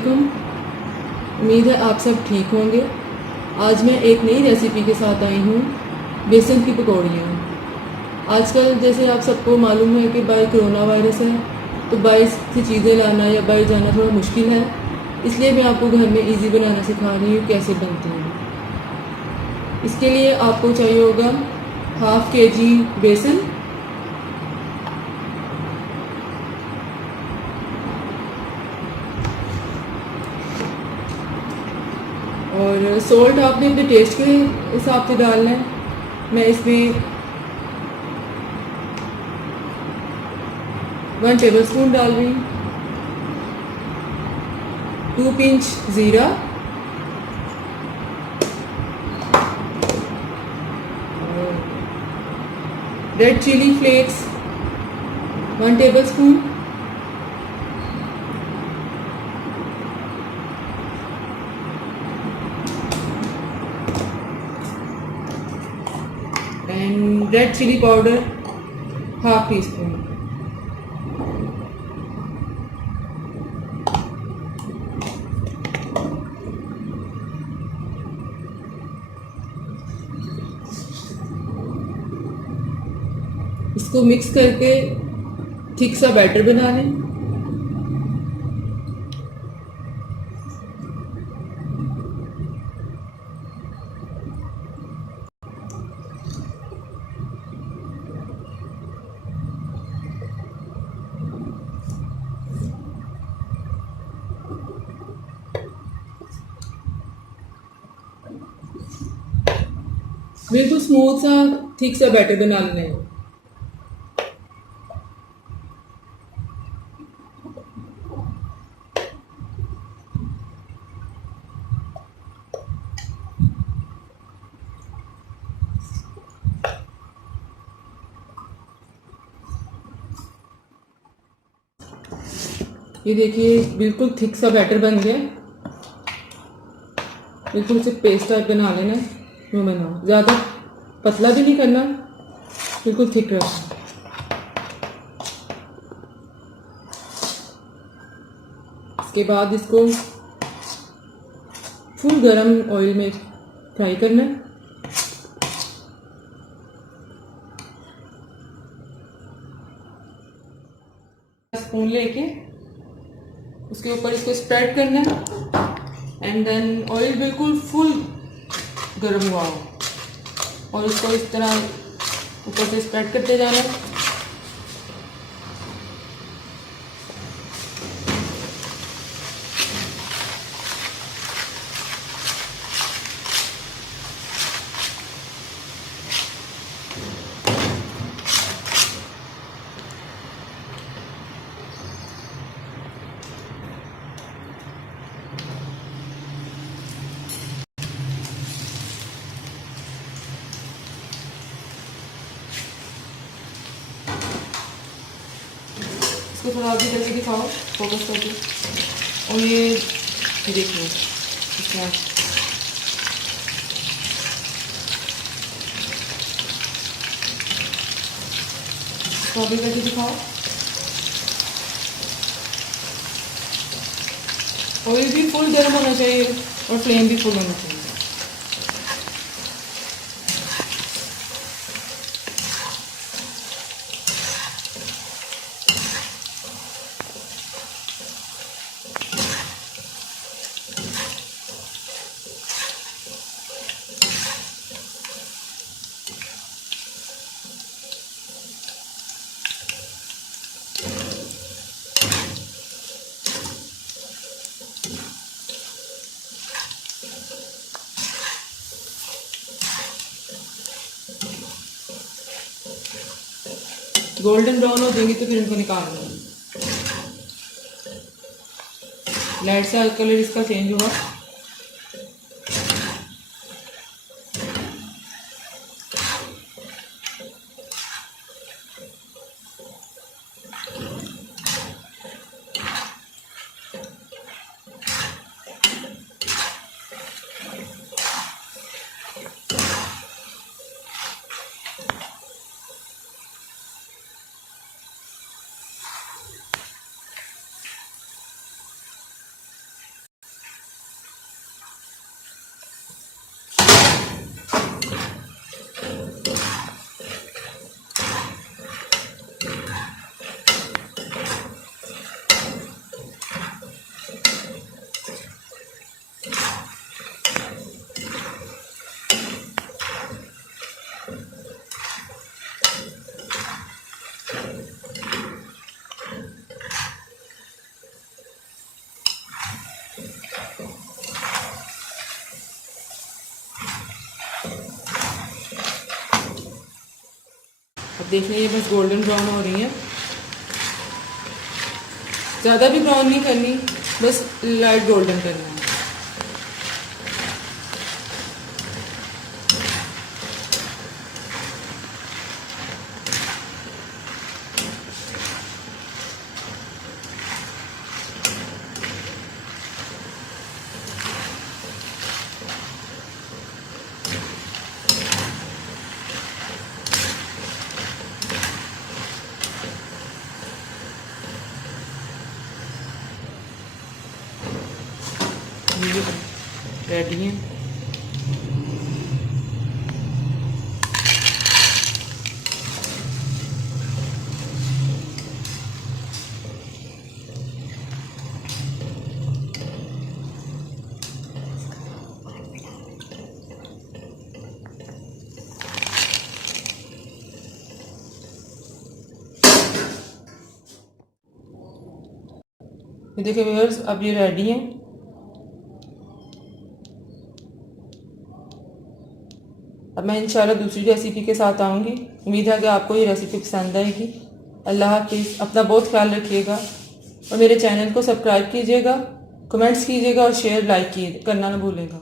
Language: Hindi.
वालेकुम। उम्मीद है आप सब ठीक होंगे। आज मैं एक नई रेसिपी के साथ आई हूँ, बेसन की पकौड़ियाँ। आजकल जैसे आप सबको मालूम है कि बाहर कोरोना वायरस है, तो बाहर से चीज़ें लाना या बाहर जाना थोड़ा मुश्किल है। इसलिए मैं आपको घर में इजी बनाना सिखा रही हूँ कैसे बनती हैं। इसके लिए आपको चाहिए होगा 1/2 kg बेसन, और सॉल्ट आपने अपने टेस्ट के हिसाब से डालना है। मैं इसमें 1 टेबलस्पून डाल रही हूँ। 2 pinch jeera, red chilli flakes 1 tablespoon, and red chilli powder 1/2 teaspoon. इसको मिक्स करके थिक सा बैटर बना लें। बिल्कुल स्मूथ सा थिक सा बैटर बना लेना है। ये देखिए बिल्कुल थिक सा बैटर बन गया। बिल्कुल इसे पेस्ट टाइप बना लेना है। यूँ बनाओ, ज़्यादा पतला भी नहीं करना, बिल्कुल थिक रखना। इसके बाद इसको फुल गरम ऑयल में फ्राई करना है। स्पून लेके उसके ऊपर इसको स्प्रेड करना है, एंड देन ऑयल बिल्कुल फुल गर्म हुआ हो और इसको इस तरह ऊपर से स्प्रेड करते जाना है। इसको थोड़ा भी करके दिखाओ फोकस करके। और ये देखिए इसमें इसको भी करके दिखाओ। ऑयल भी फुल गर्म होना चाहिए और फ्लेम भी फुल होना चाहिए। गोल्डन ब्राउन हो जाएंगे तो फिर इनको निकाल लो। लाइट सा कलर इसका चेंज हुआ। अब देखिए ये बस गोल्डन ब्राउन हो रही हैं, ज़्यादा भी ब्राउन नहीं करनी, बस लाइट गोल्डन करना है। ये रेडी हैं। ये देखिए व्यूअर्स, अब ये रेडी हैं। अब मैं इंशाल्लाह दूसरी रेसिपी के साथ आऊँगी। उम्मीद है कि आपको ये रेसिपी पसंद आएगी। अल्लाह हाफिज़, अपना बहुत ख्याल रखिएगा और मेरे चैनल को सब्सक्राइब कीजिएगा, कमेंट्स कीजिएगा और शेयर लाइक करना ना भूलिएगा।